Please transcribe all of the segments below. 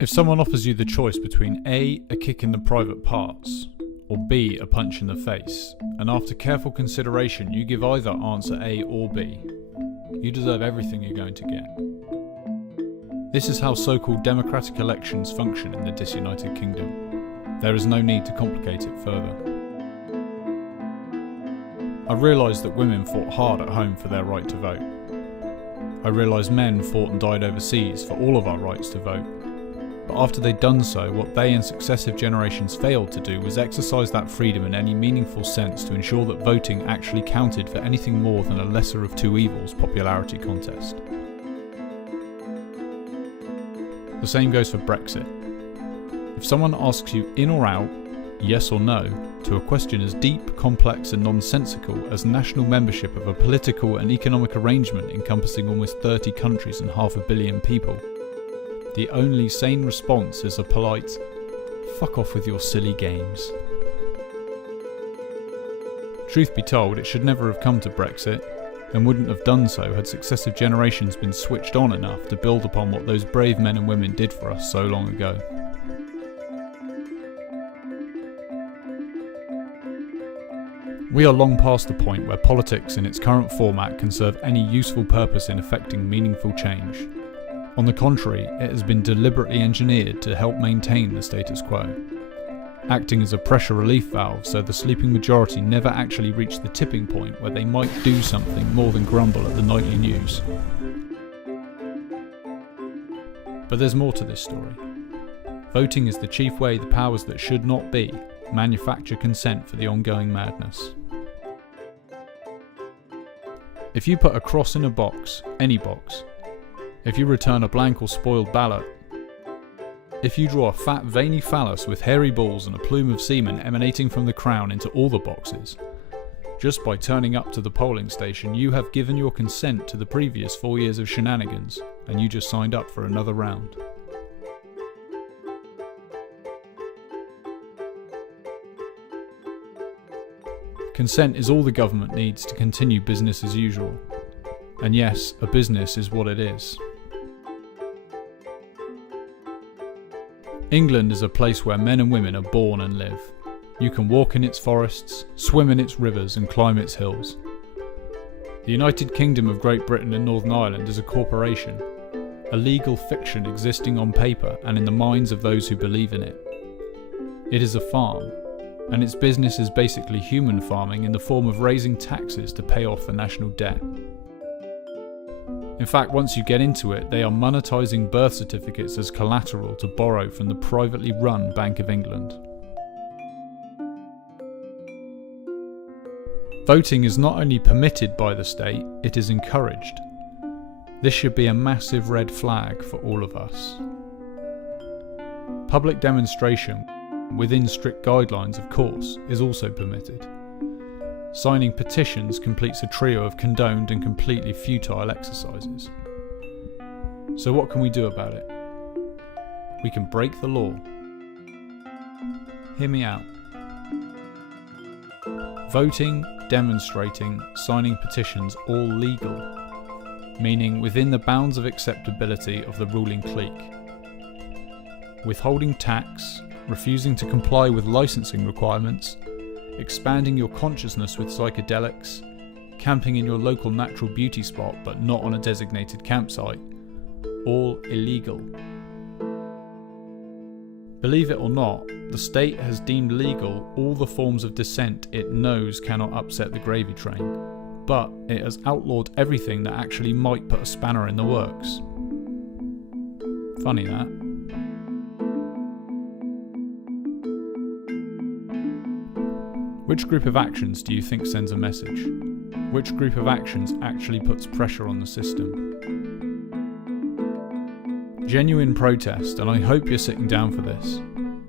If someone offers you the choice between A, a kick in the private parts, or B, a punch in the face, and after careful consideration you give either answer A or B, you deserve everything you're going to get. This is how so-called democratic elections function in the disunited kingdom. There is no need to complicate it further. I realise that women fought hard at home for their right to vote. I realise men fought and died overseas for all of our rights to vote. But after they'd done so, what they and successive generations failed to do was exercise that freedom in any meaningful sense to ensure that voting actually counted for anything more than a lesser of two evils popularity contest. The same goes for Brexit. If someone asks you in or out, yes or no, to a question as deep, complex and nonsensical as national membership of a political and economic arrangement encompassing almost 30 countries and 500 million people, the only sane response is a polite, "Fuck off with your silly games." Truth be told, it should never have come to Brexit, and wouldn't have done so had successive generations been switched on enough to build upon what those brave men and women did for us so long ago. We are long past the point where politics in its current format can serve any useful purpose in effecting meaningful change. On the contrary, it has been deliberately engineered to help maintain the status quo, acting as a pressure relief valve so the sleeping majority never actually reach the tipping point where they might do something more than grumble at the nightly news. But there's more to this story. Voting is the chief way the powers that should not be manufacture consent for the ongoing madness. If you put a cross in a box, any box, if you return a blank or spoiled ballot, if you draw a fat veiny phallus with hairy balls and a plume of semen emanating from the crown into all the boxes, just by turning up to the polling station you have given your consent to the previous 4 years of shenanigans, and you just signed up for another round. Consent is all the government needs to continue business as usual. And yes, a business is what it is. England is a place where men and women are born and live. You can walk in its forests, swim in its rivers and climb its hills. The United Kingdom of Great Britain and Northern Ireland is a corporation, a legal fiction existing on paper and in the minds of those who believe in it. It is a farm, and its business is basically human farming in the form of raising taxes to pay off the national debt. In fact, once you get into it, they are monetising birth certificates as collateral to borrow from the privately run Bank of England. Voting is not only permitted by the state, it is encouraged. This should be a massive red flag for all of us. Public demonstration, within strict guidelines of course, is also permitted. Signing petitions completes a trio of condoned and completely futile exercises. So what can we do about it? We can break the law. Hear me out. Voting, demonstrating, signing petitions, all legal, meaning within the bounds of acceptability of the ruling clique. Withholding tax, refusing to comply with licensing requirements, expanding your consciousness with psychedelics, camping in your local natural beauty spot but not on a designated campsite, all illegal. Believe it or not, the state has deemed legal all the forms of dissent it knows cannot upset the gravy train, but it has outlawed everything that actually might put a spanner in the works. Funny that. Which group of actions do you think sends a message? Which group of actions actually puts pressure on the system? Genuine protest, and I hope you're sitting down for this,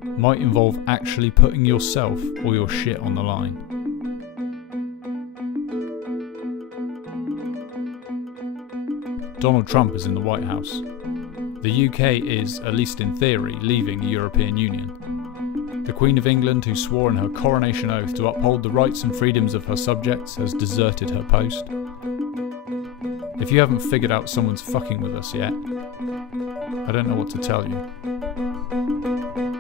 might involve actually putting yourself or your shit on the line. Donald Trump is in the White House. The UK is, at least in theory, leaving the European Union. The Queen of England, who swore in her coronation oath to uphold the rights and freedoms of her subjects, has deserted her post. If you haven't figured out someone's fucking with us yet, I don't know what to tell you. Bye.